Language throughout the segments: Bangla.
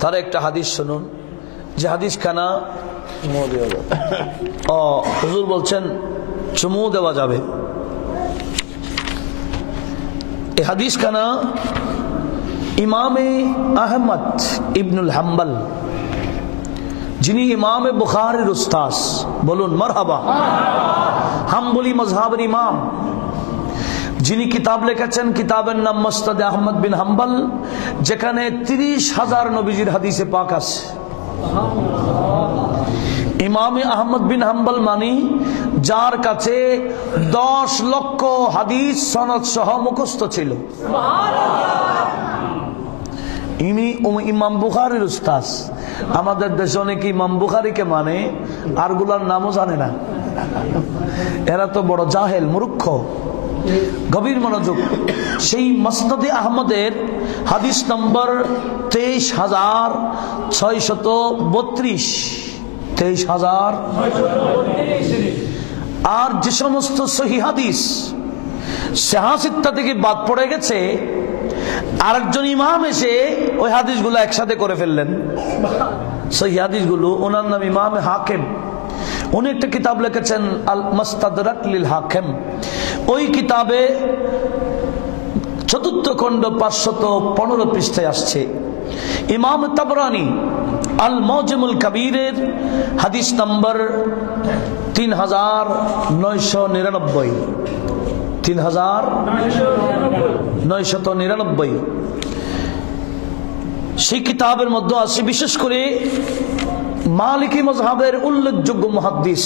তার একটা হাদিস শুনুন, যে হাদিস খানা হুজুর বলছেন চুমু দেওয়া যাবে। এই হাদিস খানা ইমামে আহমদ ইবনুল হাম্বল, যিনি ইমামে বুখারীর উস্তাদ, বলুন মারহাবা, হাম্বলি মযহাবের ইমাম, যিনি কিতাব লিখেছেন, কিতাবের নাম মুসনাদ আহমদ বিন হাম্বল, যেখানে 30,000 নবীজির হাদিসে পাক আছে। ইমামে আহমদ বিন হাম্বল মানি যার কাছে 10 লক্ষ হাদিস সনদ সহ মুখস্থ ছিল। ইনি ইমাম বুখারীর উস্তাদ। আমাদের দেশে অনেকে ইমাম বুখারীকে মানে আর গুলার নামও জানে না। এরা তো বড় জাহেল, মূর্খ। গভীর মনোযোগ। সেই মুসনাদে আহমদের হাদিস নম্বর 23,632, 23,000। আর যে সমস্ত সহিহ হাদিস সিহাসিত্তা থেকে বাদ পড়ে গেছে, আরেকজন ইমাম এসে ওই হাদিসগুলো একসাথে করে ফেললেন। সহিহ হাদিসগুলো, ওনার নাম ইমাম হাকিম। উনি একটা কিতাব লিখেছেন আল মুস্তাদরাক লিল হাকিম। ওই কিতাবে 4th খণ্ড 515 পৃষ্ঠায় আসছে। ইমাম তাবরানী আল মুজমুল কবীরের হাদিস নম্বর 3999, 3999। সেই কিতাবের মধ্যে আছে বিশেষ করে মালিকি মযহাবের উল্লেখযোগ্য মুহাদ্দিস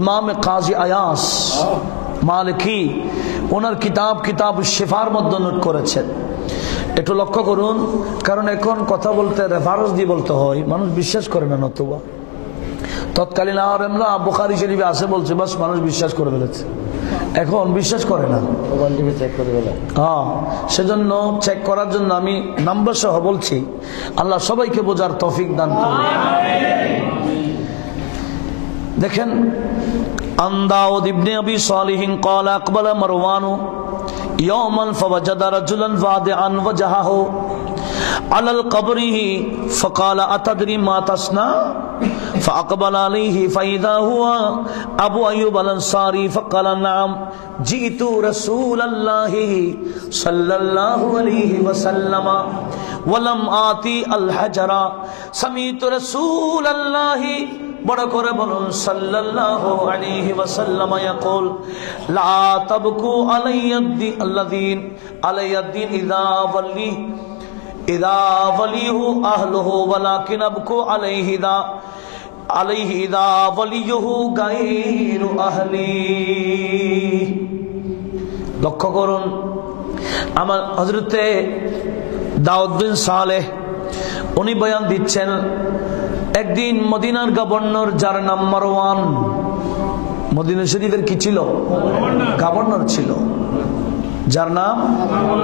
ইমাম কাজী আয়াস মালিকি, ওনার কিতাব শিফার মধ্যে নোট করেছেন। একটু লক্ষ্য করুন, কারণ এখন কথা বলতে রেফারেন্স দিয়ে বলতে হয়, মানুষ বিশ্বাস করে না। নতুবা তৎকালীন আলেমরা বুখারী শরীফে আছে বলছে, বাস মানুষ বিশ্বাস করে ফেলেছে। এখন বিশ্বাস করে না। হ্যাঁ, সেজন্য চেক করার জন্য আমি নাম্বার সহ বলছি। আল্লাহ সবাইকে বোঝার তৌফিক দান করুন। দেখেন, আন দাউদ ইবনে আবি সালিহ قال اقبل مروان يوما فوجد رجلا واضعا وجهه على القبر فقال اتدري ما تصنع فاقبل عليه فاذا هو ابو ايوب الانصاري فقال نعم جئت رسول الله صلى الله عليه وسلم ولم آتي الحجر سمعت رسول الله বড় করে বলুন সাল্লাল্লাহু আলাইহি ওয়াসাল্লাম ইয়াকুল লা তাবকু আলাইয়াদ্দিন ইযা ওয়ালিহু আহলুহু ওয়ালাকিন আবকু আলাইহি ইযা ওয়ালিহু গায়রু আহলি। লক্ষ্য করুন, আমার হযরতে দাউদ বিন সালেহ উনি বয়ান দিচ্ছেন, একদিন মদিনার গভর্নর, যার নাম মারওয়ান, মদিনা শরীফের কি ছিল? গভর্নর ছিল, যার নাম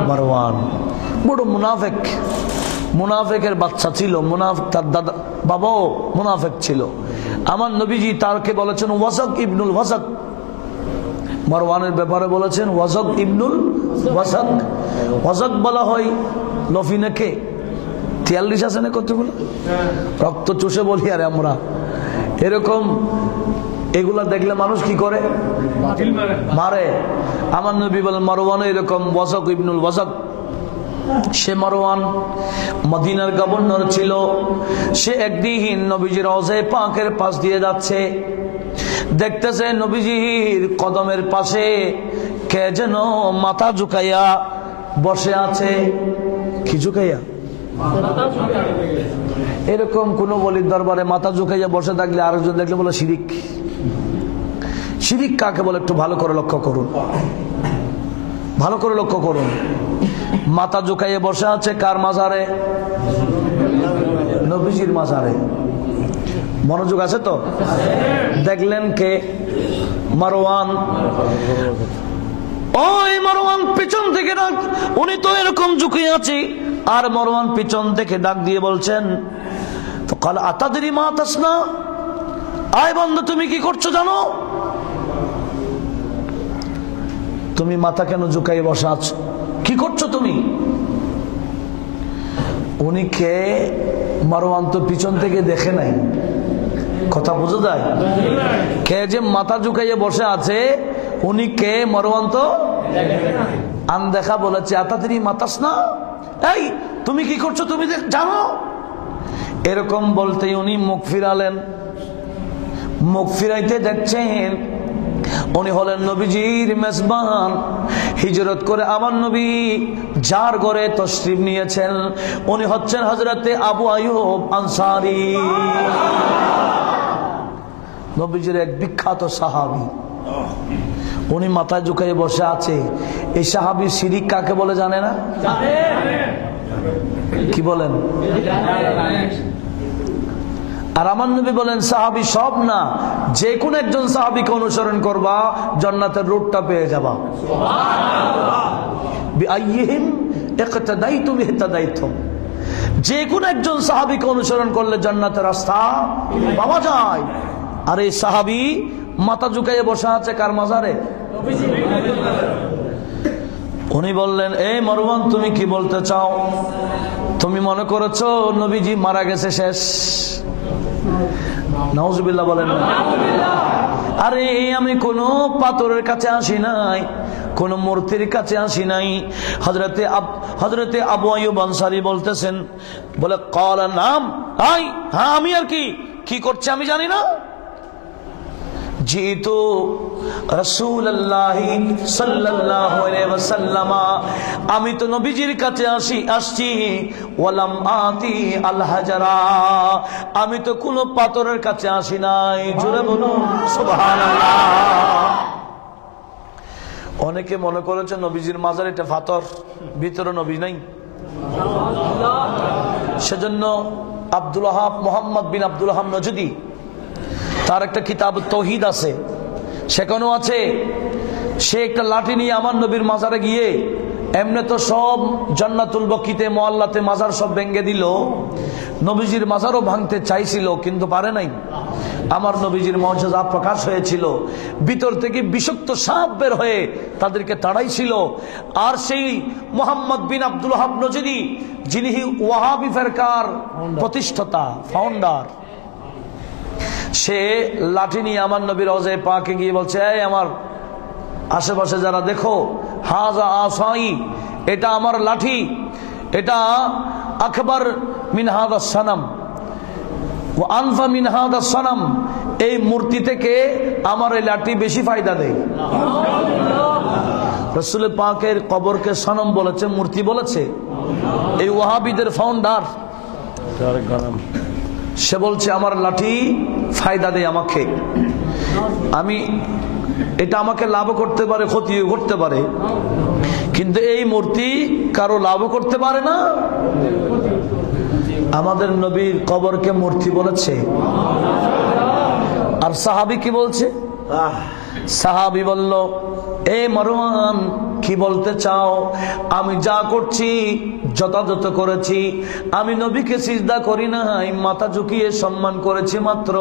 মারওয়ান। বড় মুনাফেকের বাচ্চা ছিল। তার দাদা বাবাও মুনাফেক ছিল। আমার নবীজি তারকে বলেছেন ওয়াসাক ইবনুল ওয়াসাক। মারওয়ানের ব্যাপারে বলেছেন ওয়াসাক ইবনুল ওয়াসাক। ওয়াসাক বলা হয় লফিনাকে 43 আছে না কতগুলো, রক্ত চুষে বলি আর আমরা এরকম। এগুলা দেখলে মানুষ কি করে? মারে। আমার নবী বলেন মারওয়ান এরকম ওয়াসাক ইবনুল ওয়াসাক। সে মারওয়ান মদিনার গভর্নর ছিল। সে একদিন নবীজির রওজা পাকের পাশ দিয়ে যাচ্ছে, দেখতেছে নবীজির কদমের পাশে কে যেন মাথা ঝুঁকাইয়া বসে আছে। কি ঝুঁকাইয়া? এরকম কোন বলির দরবারে মাথা ঝুঁকাইয়া বসে থাকলে আরেকজন দেখলে বলে শিরিক। শিরিক কাকে বলে একটু ভালো করে লক্ষ্য করুন, ভালো করে লক্ষ্য করুন। মাথা ঝুঁকাইয়া বসে আছে কার মাজারে? নবীজির মাজারে। মনোযোগ আছে তো? দেখলেন কে? মারওয়ান। ওই মারওয়ান পিছন থেকে ডাক, উনি তো এরকম ঝুঁকিয়ে আছে। আর মারওয়ান পিছন থেকে ডাক দিয়ে বলছেন, তো কাল আতাদরি মা তাসনা, আয় বন্ধু তুমি কি করছো জানো? তুমি মাথা কেন ঝুঁকাই বসে আছো? কি করছো তুমি? উনি কে মারওয়ান তো পিছন থেকে দেখে নাই, কথা বোঝা যায়? কে যে মাথা ঝুঁকাইয়ে বসে আছে উনি কে মারওয়ান তো আনদেখা বলেছে, আতাতেরি মাতাস না, এই তুমি কি করছো, তুমি জানো? এরকম বলতেই উনি মুখ ফিরালেন। মুখ ফিরাইতে দেখছেন উনি হলেন নবীজির মেজবান। হিজরত করে আমার নবী যার ঘরে তশরিফ নিয়েছেন উনি হচ্ছেন হযরতে আবু আইয়ুব আনসারী, নবীজির এক বিখ্যাত সাহাবী। উনি মাথায় ঝুঁকাইয়ে বসে আছে। এই সাহাবী শিরিক কাকে বলে জানে না? কি বলেন? আর আমার নবী বলেন সাহাবী সব না, যে কোন একজন সাহাবীকে অনুসরণ করবা জান্নাতের রুটটা পেয়ে যাবা। বিআইয়িহিম ইকতাদাইতুম ইহতাদাইতুম, যে কোন একজন সাহাবীকে অনুসরণ করলে জান্নাতের রাস্তা পাওয়া যায়। আর এই সাহাবী মাথা ঝুঁকাইয়ে বসে আছে কার মাজারে? উনি বললেন, এই মারওয়ান তুমি কি বলতে চাও? তুমি মনে করেছো নবীজি মারা গেছে শেষ? নাউজুবিল্লাহ বলেন না। আরে আমি কোন পাথরের কাছে আসি নাই, কোন মূর্তির কাছে আসি নাই। হযরতে আবু আইয়ুব আনসারী বলতেছেন, বলে ক্বালা নাম, হ্যাঁ আমি আর কি করছে আমি জানি না। জিতু রাসূলুল্লাহ সাল্লাল্লাহু আলাইহি ওয়াসাল্লাম, আমি তো নবীজির কাছে আসছি। ওয়ালাম আতি আল হাজারা, আমি তো কোনো পাথরের কাছে আসি নাই। জোরে বলুন সুবহানাল্লাহ। অনেকে মনে করেছে নবীজির মাজার এটা পাথর, ভিতরে নবী নাই। সেজন্য আব্দুল ওয়াহাব, মোহাম্মদ বিন আব্দুল ওয়াহাব নজদি, তার একটা কিতাব তৌহিদ আছে, সেখানেও আছে সে একটা লাঠি নিয়ে আমার নবীর মাজারে গিয়ে এমনি তো সব জান্নাতুল বকিতে মুআল্লাতে মাজার সব ভেঙে দিল, নবীজির মাজারও ভাঙতে চাইছিল কিন্তু পারে নাই। আমার নবীজির মুজিজা প্রকাশ হয়েছিল, ভিতর থেকে বিষাক্ত সাপ বের হয়ে তাদেরকে তাড়াইছিল। আর সেই মোহাম্মদ বিন আব্দুল ওয়াহাব নজদি, যিনি ওয়াহাবি ফিরকার প্রতিষ্ঠাতা, ফাউন্ডার, সে লাঠি নিয়ে আমার নবীর রওজা পাকে গিয়ে বলছে, এই আমার আশেপাশে যারা দেখো, হাজা আসাই, এটা আমার লাঠি, এটা আকবার মিন হাদা সানাম ওয়া আনফা মিন হাদা সানাম, এই মূর্তি থেকে আমার এই লাঠি বেশি ফায়দা দেয়। রাসূল পাকের কবরকে সনম বলেছে, মূর্তি বলেছে। এই ওয়াহাবিদের ফাউন্ডার, সে বলছে আমার লাঠি ফায়দা দেয় আমাকে, এটা আমাকে লাভ করতে পারে, ক্ষতিও করতে পারে, কিন্তু এই মূর্তি কারো লাভ করতে পারে না। আমাদের নবীর কবরকে মূর্তি বলেছে। আর সাহাবী কি বলছে? সাহাবী বলল, এ মারওয়ান কি বলতে চাও? আমি যা করছি যথাযথ করেছি, আমি নবীকে সিজদা করি নাই, মাথা ঝুঁকিয়ে সম্মান করেছি মাত্র,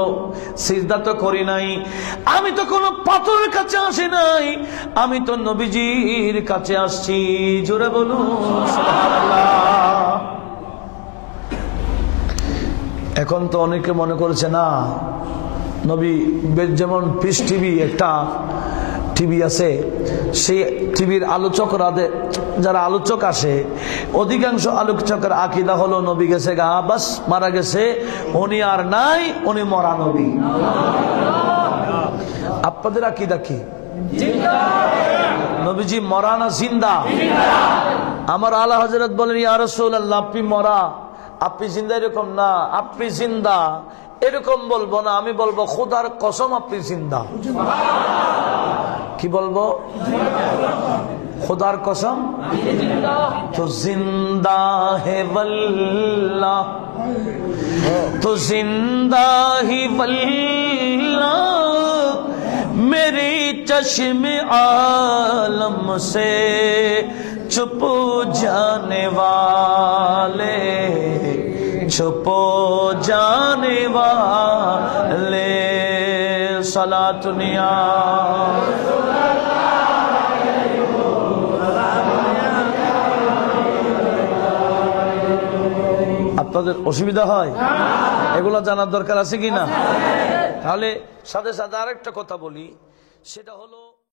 সিজদা তো করি নাই। আমি তো কোনো পাথরের কাছে আসি নাই, আমি তো নবীজির কাছে আসছি। জোরে বলুন সুবহানাল্লাহ। এখন তো অনেকে মনে করেছে না, নবী যেমন পিস টিভি একটা টিভি আছে, সেই টিভির আলোচকরা, যারা আলোচক আসে, অধিকাংশ আলোচকের আকীদা হলো নবী গেছে গা, বাস মারা গেছে, উনি আর নাই, উনি মরা নবী। আপনাদের আকীদা কি? নবীজি মরা না জিন্দা? আমার আলা হযরত বলেন, ইয়া রাসূলুল্লাহ আপনি মরা, আপনি জিন্দা। এরকম না, আপনি জিন্দা এরকম বলবো না, আমি বলবো খোদার কসম আপনি জিন্দা। কি বলবো? खुदार कसम तो जिंदा है वल्लाह, तो जिंदा ही वल्लाह, मेरे चश्मे आलम से छुप जाने वाले, छुप जाने वाले, सलातुनिया আপনাদের অসুবিধা হয়? এগুলো জানার দরকার আছে কি না? তাহলে সাথে সাথে আরেকটা কথা বলি, সেটা হলো